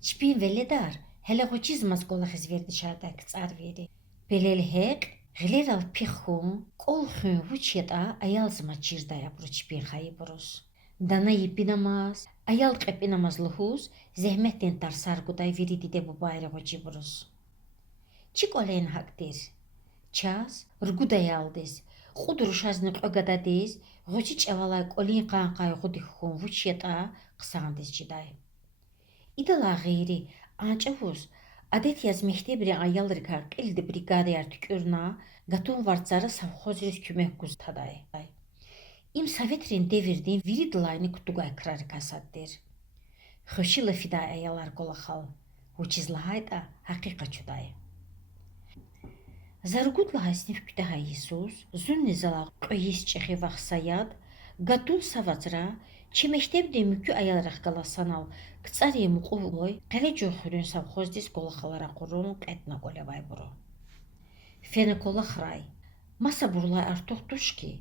Çpin veledar, hele hoçizmaz qolaq izver dışarıda kıtsar veri. Belel hek, giler al pixun, qol xun vuçyeta ayalzma çirdaya buru çpin xayı buruz. Dana yipinamaz, ayal qepinamaz luhuz, zehmetten tar sarguday veri dide bu bayra hoçi buruz. Çik oleyn hakdir. Ças, rguday aldız. Qudruşazny qogadadiz, hoçi çavalay qolin qanqay qudixun vuçyeta qısandız ciday. İdala gayri, ançavuz, adet yaz mehtebri ayalırka qildi brigadayar tükürna, gatun vartsarı savxozriz kümek guztaday. İm Sovetrin devirdiğin viri dılayını kutugay kırarı kasaddir. Xoşila fiday ayalar qolaxal, vuçizlahayda haqiqa çuday. Zargutlaha snifkutaha Isus, zunni zala qoyis çexi vaxsayad, gatun savatra, çimeştebde mükü ayalaraq qalasanal, qtsari muqoy, qele joxurun savxozdis qolaxalara qurun qetna qolevay buru. Fene qolaxray, masa burlay artoqtuşki,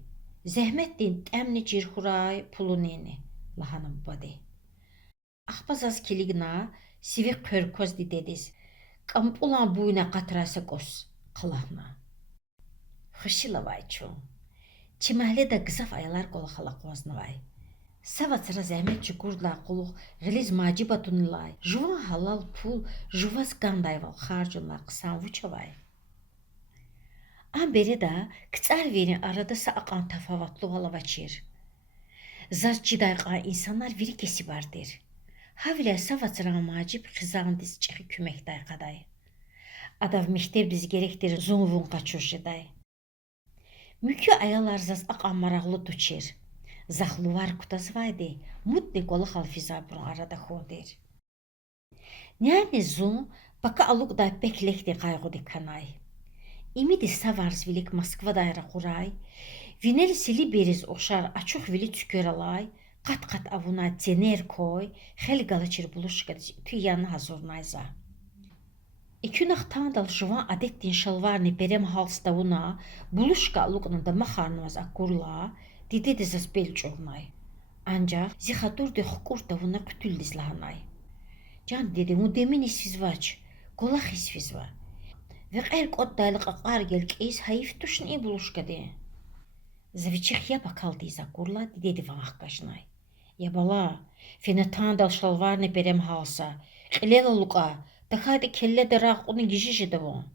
zehmettin temni cirhuray puluneni, lahanım badi. Axpazaz kiligna, sivik körkoz didedis, qampulan buyuna qatrasa qos, qılahna. Xoşila vay çu. Çimahle da qızaf ayalar qolaxala qozna vay. Savatsara zəhmət çukurla quluq, ğiliz macibatunlay, juvan halal pul, juvaz qandayval xarcunla qısan vuça vay. An beri da qıtsar verin arada sa aqan tafavatlu valavaçir. Zar cidayqa insanlar viri kesi vardır. Havile savatsara macib xizandis çıxı küməkday qaday. Adav mehteb diz gerektir zonvun qaçuşiday. Mükü ayalar zaz aqan maraqlı tuçir. Zaxluvar kutazvaydi, mutni qolaxal fizabrun arada xodir. Nyani zun, baka alugda beklekti qaygudi kanay. İmidi savarz vilik Moskva dayra quray, vinel sili beriz oxşar açıq vili tüköralay, qat avuna cener koy, xel galıçır buluşqa tüyanı hazurnayza. İkünaq tandal juvan adettin şalvarni berem halstavuna, buluşqa aluqnında maxarnavaz akurla, dide dizas belçornay. Ancaq zixadur de xukurtavuna kütüldis lahanay. Can dedi mu demin isvizvaç, qolaq isvizva. Ve qerq oddaylıq aqar gelqis hayif tuşun i buluşqa de. Zaviçix ya bakaldiza kurla dide vanaq qaşnay. Ya bala, fene tandal şalvarni berem halsa, qilel aluqa, Дахайда келле де рақуны гижиже де вон.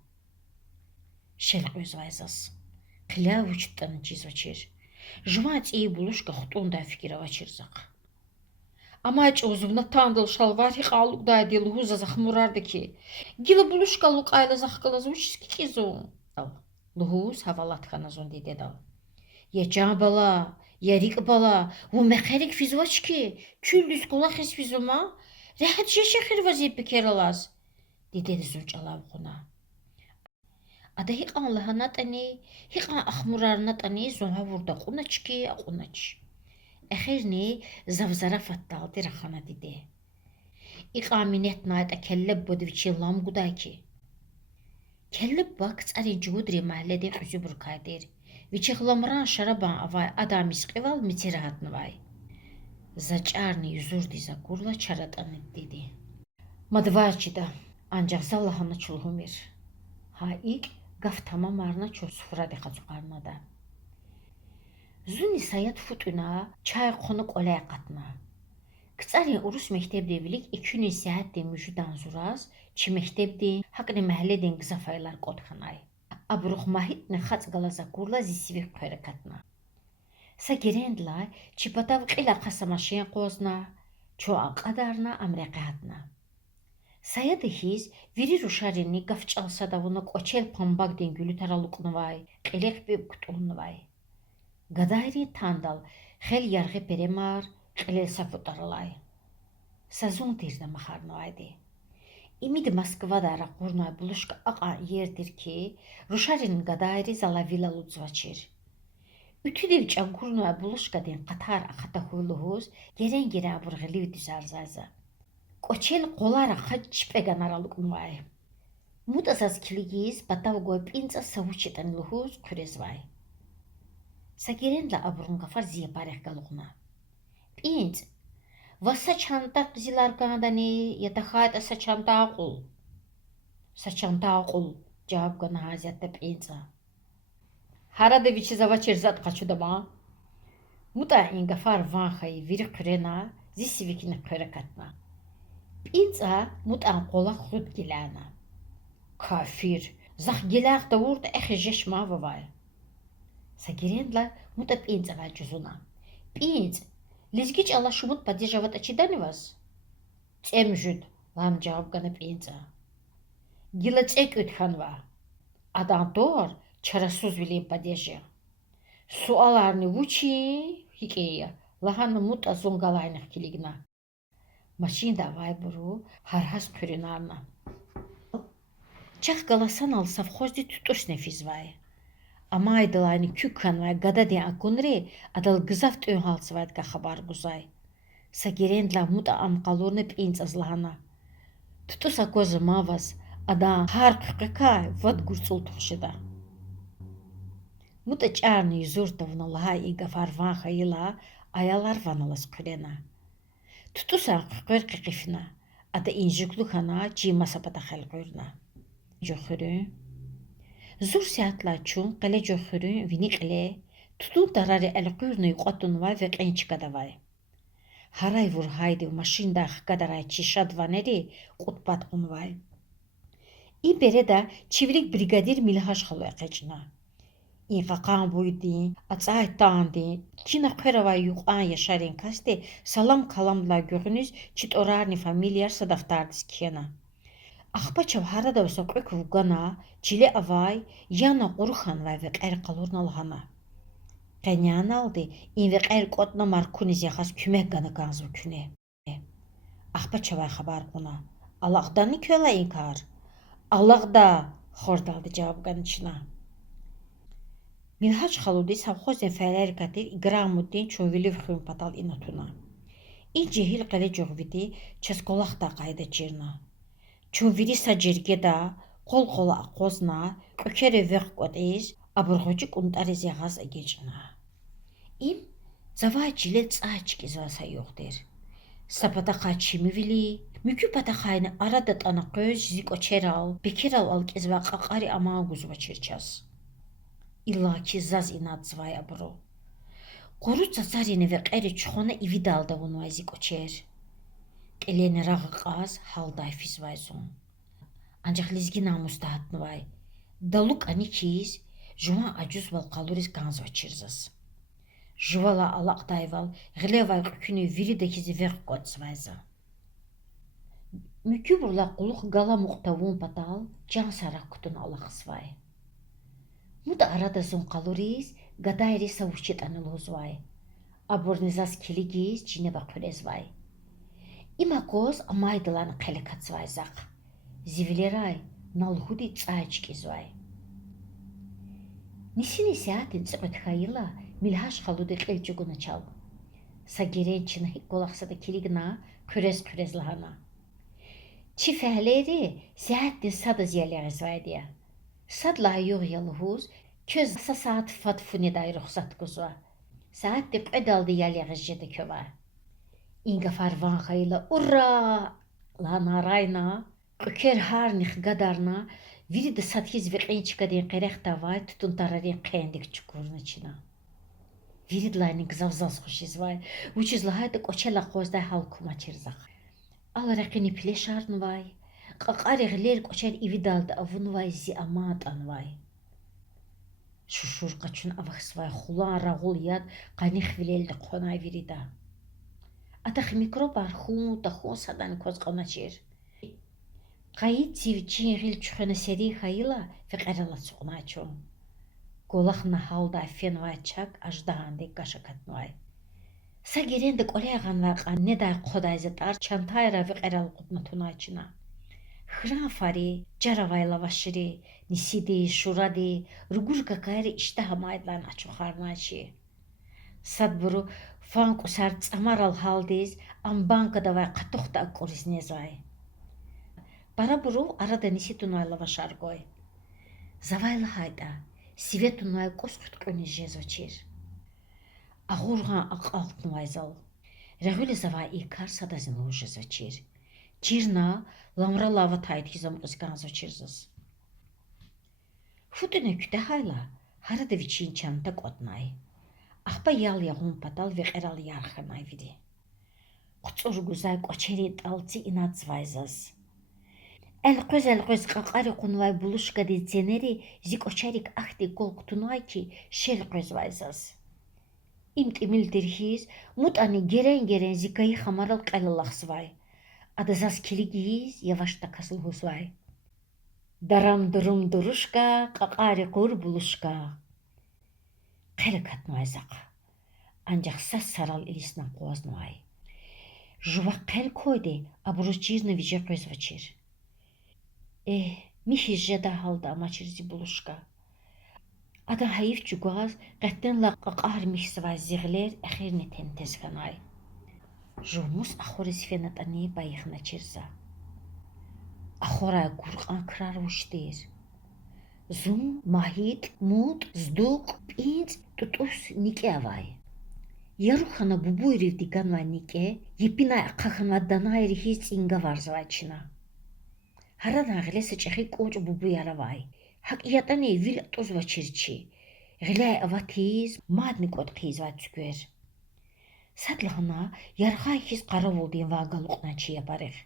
Шел özvayzas. Qila vuçtani çizvaçir. Жвать и булушка xutunda fikira vaçirzaq. Amaç ozumna tandıl şalvar hi qaluk da dil huza zaxmurardı ki. Gila buluşka luk ayla zaxqalaz uçiski kizon. Luhuz havalat kanazon dede dal. Ya can bala, ya rik bala, bu mexerik fizvaçki, küldüz kulak es fizuma, rehat şeşexir vaziyet keralaz. Didedi zunçalav quna. Ada hiqan lahanatani, hiqan axmurarnatani zonha vurda qunaçki, qunaç. Axirni zavzara fattaldi raxana didi. İqaminet nayda kelleb bodviçi lam gudaki. Kelleb bak tsarin cudri mahallede qüzübür kadir. Viçixlamran şaraban avay adamis qival mitirahatni vay. Zaçarni yüzurdi zakurla çaratanı dedi. Madvarçida. Ancaq zallahana çulhumir. Haik gaf tamam arna ço sufra deqa zuqarnada. Zuni sayat futuna çay qonuq olay qatna. Qtsari urus mektebde bilik 2 saat de müjüdan zuraz, çi mektebde haqni mahalleden qzafaylar qotxanay. Abruq mahit ne xats galaza kurla zisivik qerekatna. Sa gerendla çi patav qila qasamaşen qozna, ço aqadarna amreqatna. Saya dehiz, viri ruşarini gafçalsa da bunu qoçel pambagden gülü taraluqnu vay, qeleq bir kutulnu vay. Gadayri tandal, xel yargı peremar, qelel safutaralay. Sazun dirde maxarnu vaydi. İmidi Moskvada raqurnay buluşqa aqa yerdir ki, ruşarinin gadayri zala vila ludzvaçir. Ütüdev çangurnay buluşqa den qatar aqata huyluhuz, geren aburğiliv dizarzaza. Qoçel qolara xaçpegan araluqnu vay. Mutasaz kiligiz patavgoy pinca savuçetan luhuz qurez vay. Sagerendla aburun gafar ziya pareh galuqna. Pinc, Vasa çanta qızılar qanadani yataqayta saçanta aqul. Saçanta aqul cevap qana hazyatta p'insa. Harada vichi zavachirzat qaçudama. Muta inga far vanxay viri qrena zisivikini qırakatna. P'insa mutan qola xut gilana. Kafir. Zah gilaq da vurda exijesh mavavay. Sagirendla muta p'insa valcuzuna. P'insa Лизгич ала шумут поддерживать очидани вас? Цемжуд, лам жаваб гана п'инца. Гила цекют ханва. Адан тор чарасуз вилим поддержи. Суаларни вучи хикея. Лахана мута зунгалайнах килигна. Машинда вайбуру хархас кюринарна. Чах галасан ал совхозди тутуш нефизвай. Амайдылайны күкханвай гадади акунри адал гызавт ön halsывайт хабар гузай. Сагирендла мута амқалурны п'инцазлахана. Тутуса козы мавас ада хар кыкай вад гурцул тухшида. Мута чарны юзуртавна лаха ига фарван хайла аялар ваналас курена. Тутуса кыкыр кыкифна ада инжиклухана чимаса патахалгурна. Жохуру Зур сятлачун qele joxurun vini qile tutun tarari elqurnu yuqatun vay ve qenchkada vay. Haray vur haydi maşinda xkadaray çişadvaneri qutpat qun vay. İbere da çivrik brigadir milhaş xalı qeçna. İnqaqan buydi, atsay tandi, kina qeravay yuqan yaşarin kaste salam kalamla görünüz çit orarni familiar sadaftardis kena. Ахпачав харада высокой квгана, чили авай, яна урхан вай векер қалурна лхана. Қенян алды, ин векер котна маркуниз яхас күмек гана ганзу күне. Ахпачав ай хабар куна. Аллахданы köla inkar. Аллахда, хордалды жавап ганычна. Milhaç xaluди savxozden fələr qatir iqramuddin çovili vxün patal inotuna. İn cehil qele joğvidi çeskolaqda qayda çirna. Чувири саджиргеда, қол-қола қозна, көкері веқ қотез, абырғочы кунтарез яғаз агечна. Им завай жилет цачки зваса йоқтер. Сапата қачими вили, мүкі пата қайны арада тана көз зик очерал, бекерал алкезва қақари амаа гузва черчас. Илаки заз инат звай абро. Қору цацарine веқери чхона ивидалда вунвай зик очер. Eleni rağıqaz halday fizvayzun. Ancaq lizgi namusda hatnıvay. Daluk anikiz, juma acuz val kaluriz ganzva çirzas. Juvala alaqdayval, gılevay kükünü viri dekizi veq qotsvayza. Mükü burla quluq gala muqtavun patal, can sarak kutun alaqsvay. Muda arada zun kaluriz, gadayri savuşçit anılhuzvay. Abornizas kiligiz, cine baqurezvay. Имакоз амайдыланы қелекатсвайзақ. Зивлерай, налхуди цачкизвай. Нисини сяатин цыпытхайла, милхаш халуди қелчугуна чал. Сагиренчина хиколақсада килигна, күрез лахана. Чи фәлери сяатин сада зиялярызвайдия. Садла юг ялхуз, көз саат фатфунидай рухсат кузва. Саатти қыдалды ялярыжжеде көва. Inga farvan xayla urra lana rayna qker harnix gadarna viri de sathiz veqinchka den qereqta vay tutun tararin qendik çukurna çina. Viri dlayning zavzaz xushiz vay uchiz lahayda qochela qozda halkuma chirzaq. Al raqini plesharn vay qaqari gler qochel ividalda avun vay zi amatan vay. Şuşur qaçun avaxs vay xulan rağul yad qanix vilelde qonay virida. Атах микроб архун тахун садан коз qanachir. Qayit zivchin gil çuxana seri xayla fiqarala çuqnaçum. Golaqna halda fen vay çak ajdahande qaşakatnvay. Sagirende qoleğanlar qanne da qodayzatar çantayra fiqaral qutna tunaçina. Xrafari jaravayla vaşiri nisidi şuradi rugurka kayri iştaha maydlan açuxarnaçi. Sadburu Fanku sart amaral haldiz, am bankada vay qatuqta akkoriz nezvay. Para buru arada nisi tunayla vaşargoy. Zavayla hayda, sive tunay qosqut qoniz jezvachir. Ağurgan aqaltnvay zal. Регули зава икар садазин лужи звучир. Чирна ламра лава тайт хизам узган звучирзас. Футуне күте хайла, харада вичин чанта котнай. Ахпа ял ягун патал веқерал ярханай види. Құцур гузай кочери талци инацвайзас. Әлқөз қақари қунвай булушка деценери зик очарик ахти колктунай ки шел қөзвайзас. Имт имилдирхиз мутани герен зикаи хамарал қайлалахсвай. Адазас килигиз явашта касылхузвай. Дарам дурум дурушка қақари қур булушка. Қайлы катмайзақ. Анжақ сас сарал илисна қуазнуай. Жува қайл койды абруз жирна виже қөзвачир. Михи жеда халда мачирзи булушка. Ада hayif çugaz qətten la qaqar mihsva zigler əxirni tentezganay. Жумус ахорис фенатани bayıxna çirza. Ахора гурqan krar uştir. Zum mahit mut zduk pinç tutus nikavay. Yaruxana bubu irivdi ganva nike yepina qaqanva danayri hiç inga varzvachina. Hara nagles çexi qoç bubu yaravay. Hakiyatani vil tozvachirchi. Gilay avatiz madni qot qizvatsgver. Sadlana yargay his qaravuldi vagaluqnachi yaparıq.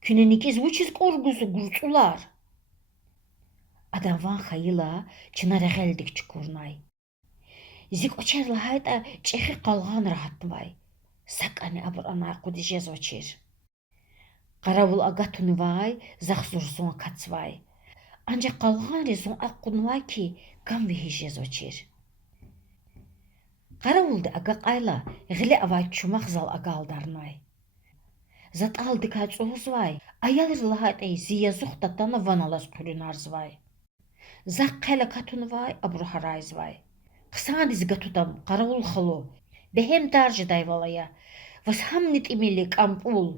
Künenikiz vuchiz qorguzu gurtsular. Adam van xayila çınara geldik çukurnay. Zik oçerla hayta çexi qalğan rahatnvay. Sakani abur ana qudijez oçir. Qaravul agatunvay zaxzursun katsvay. Ancak qalğan rezon aqunvay ki gam vihijez oçir. Qaravulda aga qayla gili avay çumaq zal agaldarnay. Zat aldık haçuzvay. Ayalırla hayta ziya zuxtatana vanalas qulunarzvay. Zaq qayla katunvay abur harayzvay. Qısana dizga tutam qaravul xalu. Behem darjı dayvalaya. Vas hamnit imili kampul.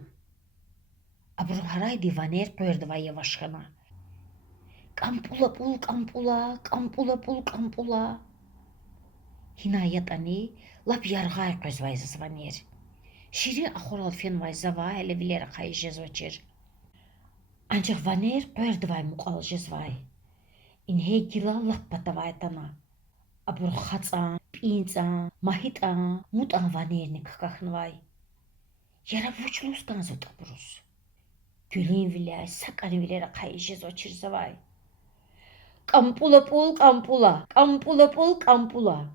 Abur haray divaner qoyrdvay yavaşxana. Kampula pul kampula. Hinayatani lap yargay qözvay zvaner. Şiri axoral fenvay zava hele vilera qayjez vachir. Ancaq vaner qoyrdvay muqaljez vay. İnhey gila lap patavay tana. Abur xatsa, pinca, mahita, mutan vanerni kakhnvay. Yara vuçlustan zot aburus. Gülin vilay sakani vilera qayjez vachir zavay. Kampula pul kampula.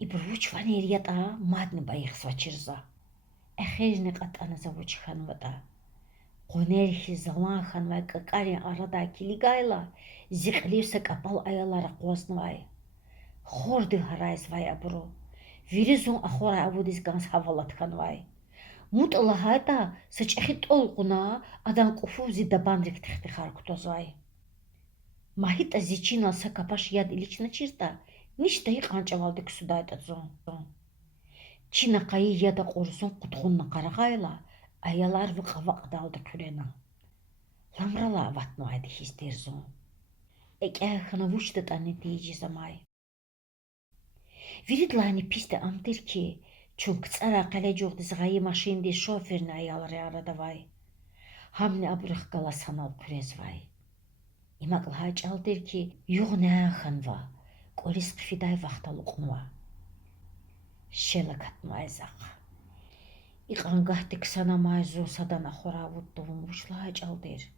İbruç vaner yata madni bayıx vachirza. Əxirni qatana zavuç xanvada. Qonerhi zaman xanvay qaqari arada kiligayla ziqlirsa qapal ayalara qoznvay. Xordi harayzvay abru. Virizon axora avudiz gans havalat xanvay. Mutala hayta saçxit olquna adan qofuzi dabandrik tixti xarkutozvay. Mahita zichina sa kapaş yad ilichna çirta niştayi qançavaldik sudayta zon. Çina qayı yada qorsun qutğunna qaragayla ayalar və qavaq daldı kürena. Lamrala avatnaydı hizderzon. Ekəxana vuçda tani deyici zamay. Viridlani piste amtir ki çunk tsara qalecoğdi zğayı maşindi şoferni ayaları aradavay. Hamni abrıq qala sanal kurezvay. İmaql haçaldir ki yoğ nəxanva qoris qfiday vaxtaluqnva. Şelakatmayzaq. İqangahtik sana mayzu sadan axoravutduvum vuşla haçaldir.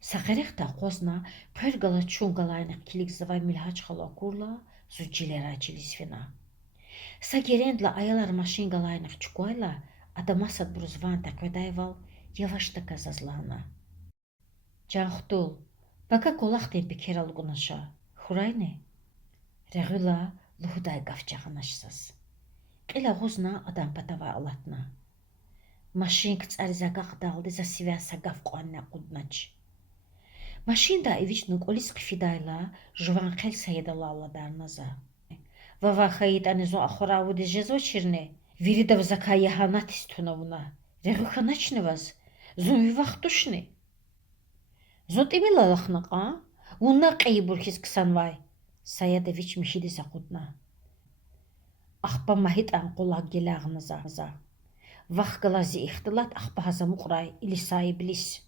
Saqerexta qozna pörgala çungalaynak kilikzavay milhaç xala kurla zucilera açilisvina. Sagerendla ayalar maşingalaynak çukoyla adamasad bruzvanta kvedayval yavaşta kazazlana. Canxtul, baka kolaqten pekeralgunaşa. Xurayne? Regula luhuday gafçağanaşsas. Qila ğuzna adam patava alatna. Maşin qtsariza gaqdaldi za sivasa gafqanna qudnaç. Maşin da evichnu qolis qfidayla jvan qel sayedalalla darnaza. Vava xayitani zo axoravudi jezo çirne. Viridav zakaya hanat istunovna. Reguxanaçnevaz. Zumi vaxtuşni. Zotimila laxnaqa. Unna qeyburkis ksanvay. Sayadevich mihidi saqudna. Axpa mahit anqulaq gelağınıza. вахгалази ихтилат ахбахаза муqray илисай иблис.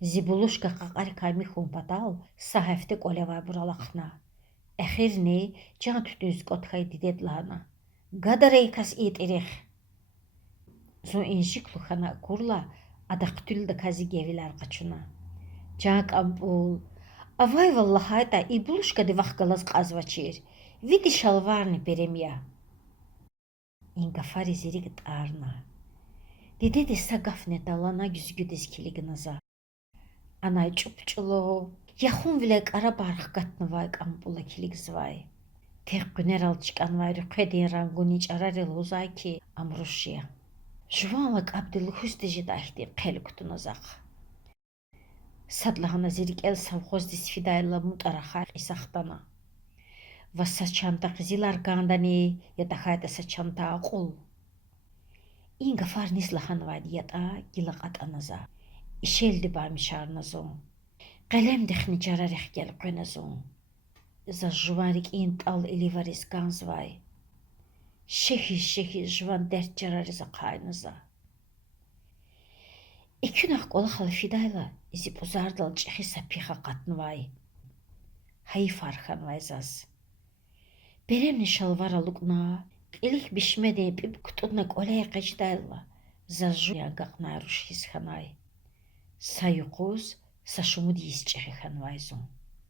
Зибулушка қақарикай михун патал сахефте қолевай буралақна. Эхирни жан түтүнс котхай дидедлана. Гадарейкас итирих. Зо инжиклухана курла адақтүлді кази гевилар қачуна. Жак ампул. Авай валлахайта ибулушка де вахгалаз қазвачир. Види шалварни беремия. Ингафари зиригит арна. Дидеди сагафне талана güzgüdez kilignaza. Anay çupçulo. Yaxun vilek arabarıq qatnıvay qampula kiligzvay. Teq güner alçıqanvay rüqvedin ranguni çararil uzay ki amruşya. Жванлак Абдул хустежи дахти qelktunazaq. Sadlahana zirik'el savxozdis fidayla mutaraxa isaxtana. Vassaçanta qizilar gandani yataxayta saçanta aqul. Inga farnis lahanvaydi yata gilaqatanaza. İşeldi barmişarnazon. Qalem dexni jararix gel qönazon. За жварик интал иливарис ганзвай. Şehir jvan dert jararıza qaynıza. İkünaq qola xalı fidayla izi pozardal çexi sapixa qatnvay. Hay farxanvay zaz. Beremni şalvara lukna, ilik bişmede pip kutudna qolaya qajdayla. Zaz juya qaqna rushis xanay. Sayuquz saşumud yis çexi xanvay zon.